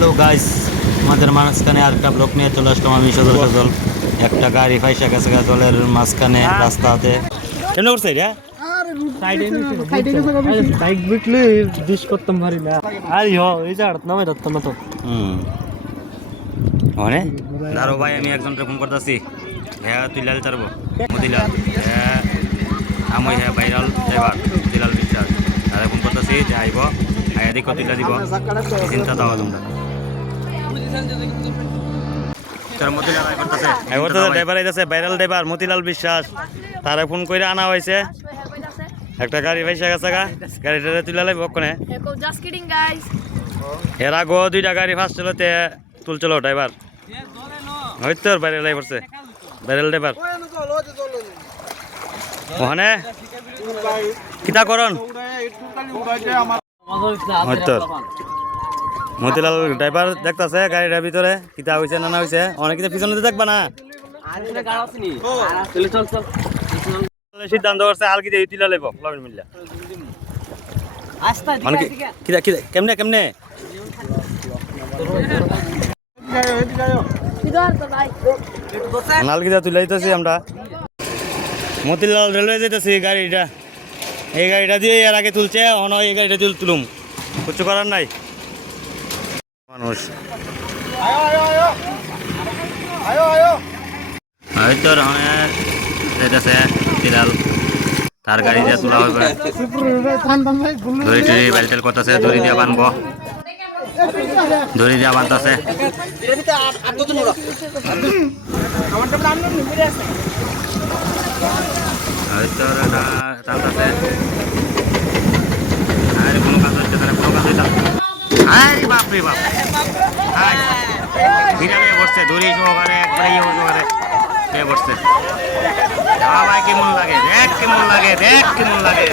Hello guys, আমাদের মাঝখানে আরেকটা ব্লক নিয়ে চলে আসলাম আমি সজল সজল। একটা গাড়ি ফাইসা গেছে জলের মাঝখানে রাস্তাতে। কেন করছে এটা? বাইক বিটলে দুষ করতাম পারি না আর এই জায়গাটা নামে ধরতাম না তো। মানে দাঁড়ো ভাই, আমি একজনকে ফোন করতেছি। হ্যাঁ তুই লাল চারবো মতিলাল, হ্যাঁ আমি হ্যাঁ ভাইরাল ড্রাইভার মতিলাল বিশ্বাস। তারা ফোন করতেছি যে আইব, আয়া দেখো তুইলা দিব, চিন্তা দাও তোমরা। ড্রাইভার আইতাছে, ভাইরাল ড্রাইভার মতিলাল বিশ্বাস। তারা ফোন করে আনা হয়েছে। একটা গাড়ি ভাইসা গেছে গা, গাড়িটা তুলে লাইব ওখানে। এর আগেও দুইটা গাড়ি ফার্স্ট চলোতে তুলছিল ড্রাইভার। হয়তো ভাইরাল ড্রাইভারছে, ভাইরাল ড্রাইভার ওখানে কিতা করন হয়তো। মতিলাল ড্রাইভার দেখতেছে গাড়িটার ভিতরে কিতা হয়েছে না না হয়েছে, অনেক কিছু পিছনে দেখবা না। সিদ্ধান্ত করছে আর কি তুলে লাইব লবিন মিল্লা। কেমনে কেমনে নালগিদা তুলে যাইতেছি আমরা। মতিলাল রেলওয়ে যাইতেছি গাড়িটা, এই গাড়িটা দিয়ে এর আগে তুলছে, অন এই গাড়িটা দিয়ে তুলুম, কিছু করার নাই। মানুষ হয়তো যাইতেছে মতিলাল, তার গাড়ি দিয়ে তোলা হবে। দড়ি টড়ি বেলটেল করতেছে, দড়ি দিয়ে বানবো, দড়ি দিয়ে বানতেছে। হয়তো টানতেছে, আরে কোনো কাজ হচ্ছে না, কোনো কাজ হইতাম। আরে বাপ রে বাপ, বিড়ালে বসছে দড়ি সহকারে, একবারে ইয়ে সহকারে বসছে। ভাই কেমন লাগে, দেখ কেমন লাগে, দেখ কেমন লাগে।